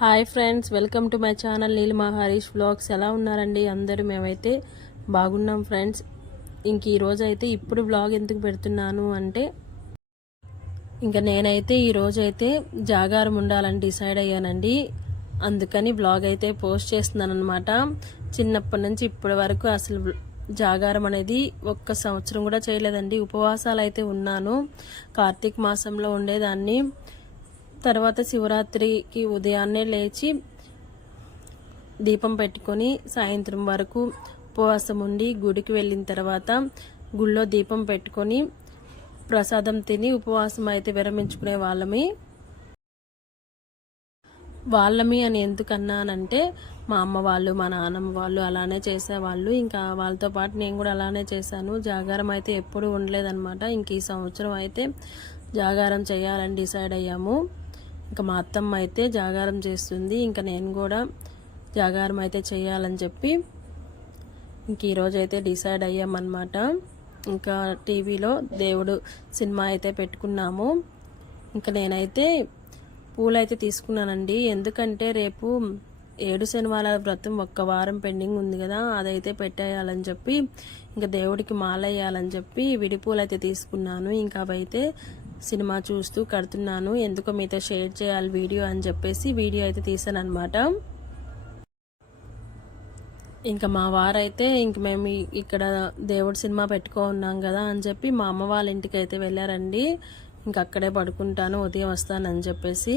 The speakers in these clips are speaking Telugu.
Hi friends, welcome to my channel Neelima Harish vlogs. ఎలా ఉన్నారండి అందరూ? మేమైతే బాగున్నాం ఫ్రెండ్స్. ఈరోజు అయితే ఇప్పుడు వ్లాగ్ ఎందుకు పెడుతున్నాను అంటే నేనైతే ఈరోజైతే జాగారం ఉండాలని డిసైడ్ అయ్యానండి. అందుకని వ్లాగ్ అయితే పోస్ట్ చేస్తున్నాను అనమాట. చిన్నప్పటి నుంచి ఇప్పటి వరకు అసలు జాగారం అనేది ఒక్క సంవత్సరం కూడా చేయలేదండి. ఉపవాసాలు అయితే ఉన్నాను. కార్తీక మాసంలో ఉండేదాన్ని. తర్వాత శివరాత్రికి ఉదయాన్నే లేచి దీపం పెట్టుకొని సాయంత్రం వరకు ఉపవాసం ఉండి గుడికి వెళ్ళిన తర్వాత గుళ్ళో దీపం పెట్టుకొని ప్రసాదం తిని ఉపవాసం అయితే విరమించుకునే వాళ్ళమి అని ఎందుకన్నానంటే మా అమ్మ వాళ్ళు మా నాన్నమ్మ వాళ్ళు అలానే చేసేవాళ్ళు. ఇంకా వాళ్ళతో పాటు నేను కూడా అలానే చేశాను. జాగారం అయితే ఎప్పుడు ఉండలేదన్నమాట. ఈ సంవత్సరం అయితే జాగారం చేయాలని డిసైడ్ అయ్యాము. ఇంకా మా అత్తమ్మ అయితే జాగారం చేస్తుంది. నేను కూడా జాగారం అయితే చేయాలని చెప్పి ఈరోజు అయితే డిసైడ్ అయ్యామన్నమాట. ఇంకా టీవీలో దేవుడు సినిమా అయితే పెట్టుకున్నాము. నేనైతే పూలైతే తీసుకున్నానండి. ఎందుకంటే రేపు 7 శనివారాల వ్రతం ఒక్క వారం పెండింగ్ ఉంది కదా, అదైతే పెట్టేయాలని చెప్పి దేవుడికి మాల వేయాలని చెప్పి విడి పూలైతే తీసుకున్నాను. అవైతే సినిమా చూస్తూ కడుతున్నాను. ఎందుకో మీతో షేర్ చేయాలి వీడియో అని చెప్పేసి వీడియో అయితే తీసాను అనమాట. మా వారైతే మేము ఇక్కడ దేవుడి సినిమా పెట్టుకున్నాం కదా అని చెప్పి మా అమ్మ వాళ్ళ ఇంటికి అయితే వెళ్ళారండి. అక్కడే పడుకుంటాను, ఉదయం వస్తానని చెప్పేసి.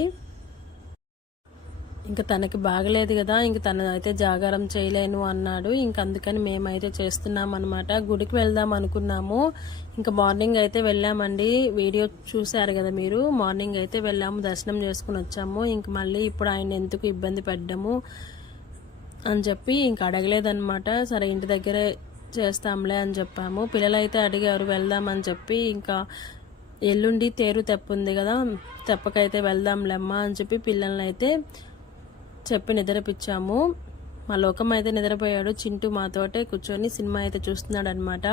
తనకి బాగలేదు కదా, తను అయితే జాగారం చేయలేను అన్నాడు. అందుకని మేమైతే చేస్తున్నాం అనమాట. గుడికి వెళ్దాం అనుకున్నాము. మార్నింగ్ అయితే వెళ్ళామండి. వీడియో చూశారు కదా మీరు. మార్నింగ్ అయితే వెళ్ళాము, దర్శనం చేసుకుని వచ్చాము. మళ్ళీ ఇప్పుడు ఆయన ఎందుకు ఇబ్బంది పడ్డాము అని చెప్పి అడగలేదన్నమాట. సరే ఇంటి దగ్గరే చేస్తాంలే అని చెప్పాము. పిల్లలైతే అడిగారు వెళ్దామని చెప్పి. ఎల్లుండి తేరు తెప్పుంది కదా, తెప్పకైతే వెళ్దాంలేమ్మా అని చెప్పి పిల్లల్ని అయితే చెప్పి నిద్రపిచ్చాము. మా లోకం అయితే నిద్రపోయాడు. చింటూ మాతోటే కూర్చొని సినిమా అయితే చూస్తున్నాడు అనమాట.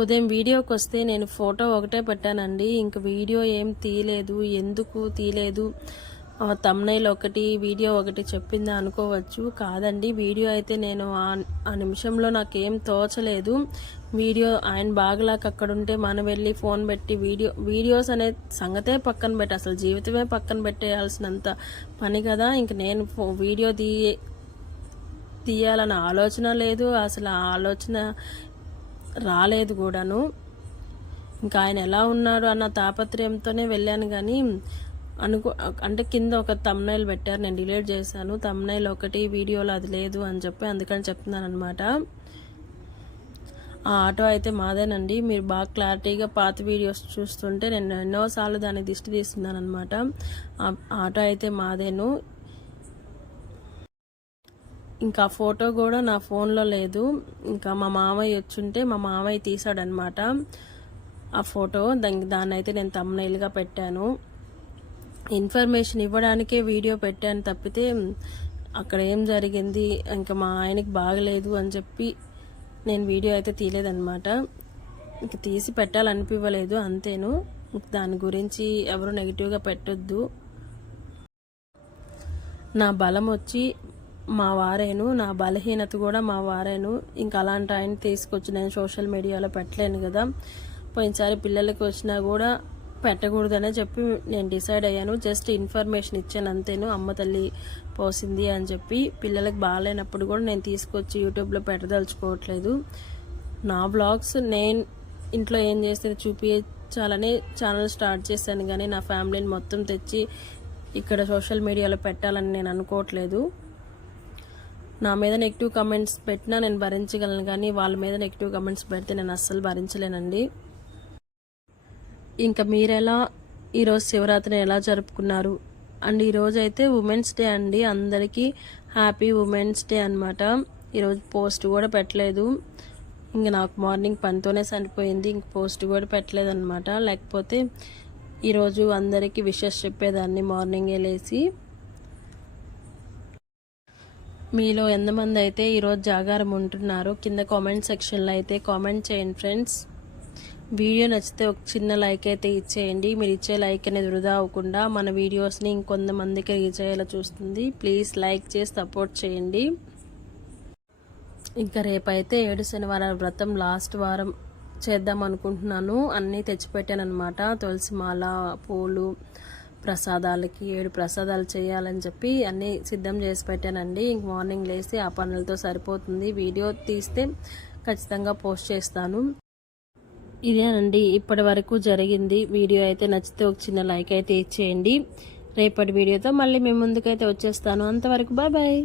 ఉదయం వీడియోకి వస్తే నేను ఫోటో ఒకటే పెట్టానండి. వీడియో ఏం తీయలేదు. ఎందుకు తీయలేదు, తమ్నైల్ ఒకటి వీడియో ఒకటి చెప్పిందా అనుకోవచ్చు. కాదండి, వీడియో అయితే నేను ఆ నిమిషంలో నాకేం తోచలేదు. వీడియో ఆయన బాగలాక అక్కడ ఉంటే మనం వెళ్ళి ఫోన్ పెట్టి వీడియోస్ అనే సంగతే పక్కన పెట్టి అసలు జీవితమే పక్కన పెట్టేయాల్సినంత పని కదా. నేను వీడియో తీయాలన్న ఆలోచన లేదు, అసలు ఆ ఆలోచన రాలేదు కూడాను. ఆయన ఎలా ఉన్నాడు అన్న తాపత్రయంతోనే వెళ్ళాను. కానీ అంటే కింద ఒక తమ్నైల్ పెట్టారు, నేను డిలీట్ చేశాను. తమ్నైల్ ఒకటి వీడియోలో అది లేదు అని చెప్పి అందుకని చెప్తున్నాను అనమాట. ఆ ఆటో అయితే మాదేనండి. మీరు బాగా క్లారిటీగా పాత వీడియోస్ చూస్తుంటే నేను ఎన్నోసార్లు దాన్ని దిష్టి తీస్తున్నాను అనమాట. ఆ ఆటో అయితే మాదేను. ఫోటో కూడా నా ఫోన్లో లేదు. మా మామయ్య వచ్చుంటే మా మామయ్య తీసాడనమాట ఆ ఫోటో. దాన్ని అయితే నేను తమ్నైల్గా పెట్టాను. ఇన్ఫర్మేషన్ ఇవ్వడానికే వీడియో పెట్టాను తప్పితే అక్కడ ఏం జరిగింది, మా ఆయనకి బాగలేదు అని చెప్పి నేను వీడియో అయితే తీయలేదన్నమాట. తీసి పెట్టాలనిపివ్వలేదు అంతేను. దాని గురించి ఎవరు నెగిటివ్గా పెట్టొద్దు. నా బలం వచ్చి మా వారేను, నా బలహీనత కూడా మా వారేను. అలాంటి ఆయన తీసుకొచ్చి నేను సోషల్ మీడియాలో పెట్టలేను కదా. పోయినసారి పిల్లలకి వచ్చినా కూడా పెట్టకూడదనే చెప్పి నేను డిసైడ్ అయ్యాను. జస్ట్ ఇన్ఫర్మేషన్ ఇచ్చాను అంతేను. అమ్మ తల్లి పోసింది అని చెప్పి పిల్లలకు బాగాలేనప్పుడు కూడా నేను తీసుకొచ్చి యూట్యూబ్లో పెట్టదలుచుకోవట్లేదు. నా బ్లాగ్స్ నేను ఇంట్లో ఏం చేస్తే చూపించాలని ఛానల్ స్టార్ట్ చేశాను. కానీ నా ఫ్యామిలీని మొత్తం తెచ్చి ఇక్కడ సోషల్ మీడియాలో పెట్టాలని నేను అనుకోవట్లేదు. నా మీద నెగిటివ్ కమెంట్స్ పెట్టినా నేను భరించగలను, కానీ వాళ్ళ మీద నెగిటివ్ కమెంట్స్ పెడితే నేను అస్సలు భరించలేనండి. మీరెలా ఈరోజు శివరాత్రిని ఎలా జరుపుకున్నారు? అండ్ ఈరోజు అయితే ఉమెన్స్ డే అండి. అందరికీ హ్యాపీ ఉమెన్స్ డే అనమాట. ఈరోజు పోస్ట్ కూడా పెట్టలేదు. నాకు మార్నింగ్ పనితోనే సరిపోయింది. పోస్ట్ కూడా పెట్టలేదు అనమాట. లేకపోతే ఈరోజు అందరికీ విషెస్ చెప్పేదాన్ని మార్నింగే లేచి. మీలో ఎంతమంది అయితే ఈరోజు జాగారం ఉంటున్నారు కింద కామెంట్ సెక్షన్లో అయితే కామెంట్ చేయండి ఫ్రెండ్స్. వీడియో నచ్చితే ఒక చిన్న లైక్ అయితే ఇచ్చేయండి. మీరు ఇచ్చే లైక్ అనేది వృధా అవ్వకుండా మన వీడియోస్ని ఇంకొంతమందికి రీచ్ అయ్యేలా చూస్తుంది. ప్లీజ్ లైక్ చేసి సపోర్ట్ చేయండి. ఇంకా రేపైతే 7 శనివారాల వ్రతం లాస్ట్ వారం చేద్దాం అనుకుంటున్నాను. అన్నీ తెచ్చిపెట్టానమాట. తులసి మాల, పూలు, ప్రసాదాలకి 7 ప్రసాదాలు చేయాలని చెప్పి అన్నీ సిద్ధం చేసి పెట్టానండి. ఇంక మార్నింగ్ లేసి ఆ పనులతో సరిపోతుంది. వీడియో తీస్తే ఖచ్చితంగా పోస్ట్ చేస్తాను. ఇదేనండి ఇప్పటి వరకు జరిగింది. వీడియో అయితే నచ్చితే ఒక చిన్న లైక్ అయితే ఇచ్చేయండి. రేపటి వీడియోతో మళ్ళీ మీ ముందుకైతే వచ్చేస్తాను. అంతవరకు బాయ్ బాయ్.